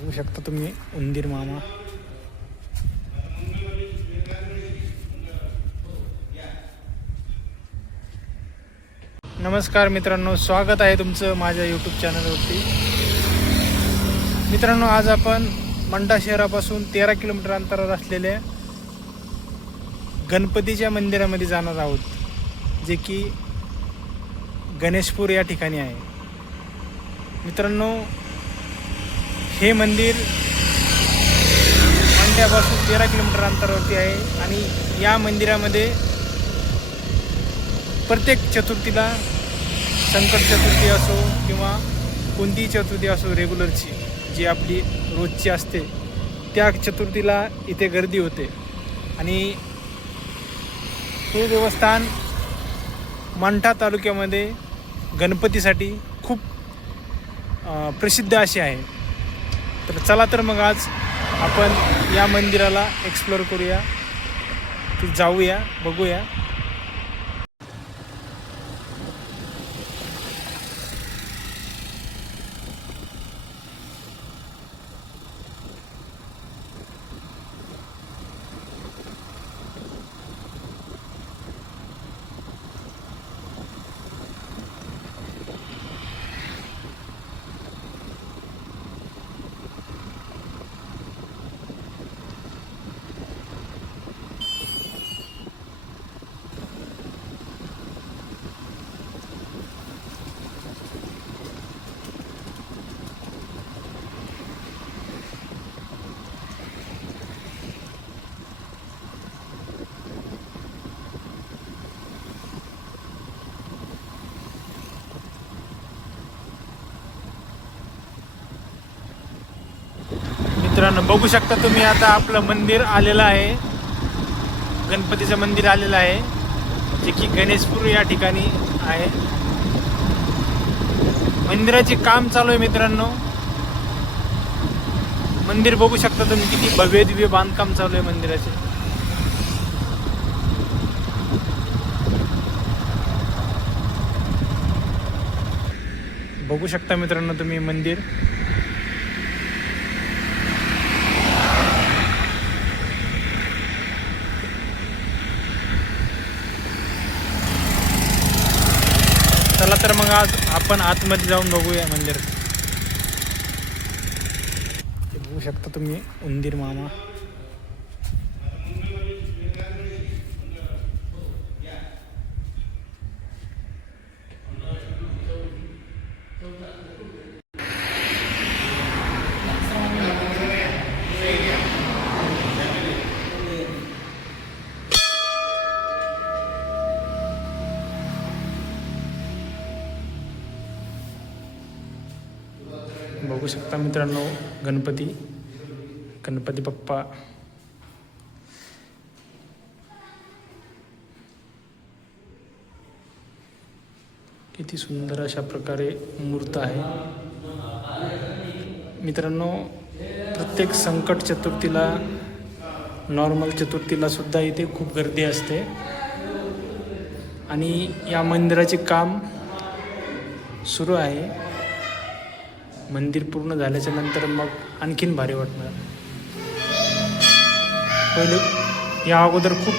बघू शकता तुम्ही उंदीर मामा. नमस्कार मित्रांनो स्वागत आहे तुमचं माझ्या यूट्यूब चॅनलवरती मित्रांनो आज आपण मंडा शहरापासून तेरा किलोमीटर अंतरावर असलेल्या गणपतीच्या मंदिरामध्ये जाणार आहोत जे की गणेशपूर या ठिकाणी आहे. मित्रांनो हे मंदिर मंड्यापासून तेरा किलोमीटर अंतरावरती आहे आणि या मंदिरामध्ये प्रत्येक चतुर्थीला संकट चतुर्थी असो किंवा कोणतीही चतुर्थी असो रेग्युलरची जी आपली रोजची असते त्या चतुर्थीला इथे गर्दी होते. आणि हे देवस्थान मंठा तालुक्यामध्ये गणपतीसाठी खूप प्रसिद्ध असे आहे. तर चला तर मग आज आपण या मंदिराला एक्सप्लोअर करूया. ती जाऊया बघूया. मित्रांनो बघू शकता तुम्ही आता आपलं मंदिर आलेलं आहे. गणपतीचं मंदिर आलेलं आहे. जे की गणेशपूर या ठिकाणी आहे. मंदिराचे काम चालू आहे मित्रांनो. मंदिर बघू शकता तुम्ही किती भव्य दिव्य बांधकाम चालू आहे मंदिराचे. बघू शकता मित्रांनो तुम्ही मंदिर. चला तर मग आज आपण आतमध्ये जाऊन बघूया मंदिर. बघू शकता तुम्ही उंदीर मामा. बघू शकता मित्रांनो गणपती गणपती बाप्पा. किती सुंदर अशा प्रकारे मूर्त आहे. मित्रांनो प्रत्येक संकट चतुर्थीला नॉर्मल चतुर्थीला सुद्धा इथे खूप गर्दी असते. आणि या मंदिराचे काम सुरू आहे. मंदिर पूर्ण झाल्याच्यानंतर मग आणखीन भारी वाटणार. पहिले या अगोदर खूप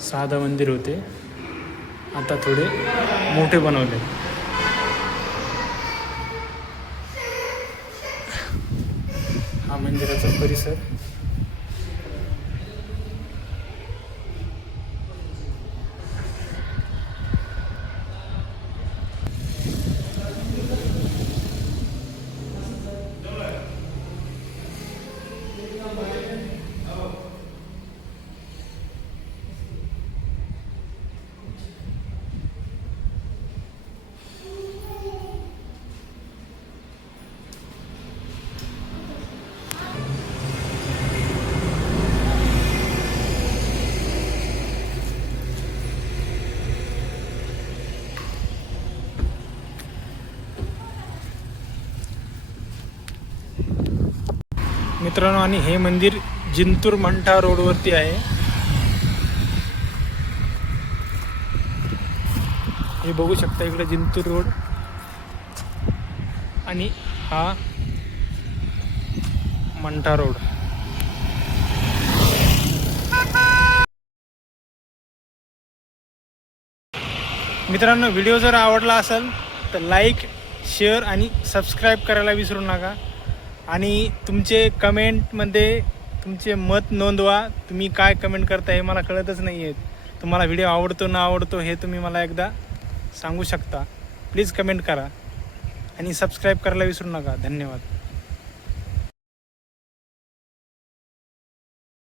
साधं मंदिर होते. आता थोडे मोठे बनवले. हा मंदिराचा परिसर. मित्रांनो आणि हे मंदिर जिंतूर मंठा रोडवरती आहे. हे बघू शकता इकडे जिंतूर रोड. आणि हा मंठा रोड. मित्रांनो व्हिडिओ जर आवडला असेल तर लाईक शेअर आणि सबस्क्राईब करायला विसरू नका. आणि तुमचे कमेंटमध्ये तुमचे मत नोंदवा. तुम्ही काय कमेंट करता हे मला कळतच नाही आहे तुम्हाला व्हिडिओ आवडतो न आवडतो हे तुम्ही मला एकदा सांगू शकता. प्लीज कमेंट करा. आणि सबस्क्राईब करायला विसरू नका. धन्यवाद.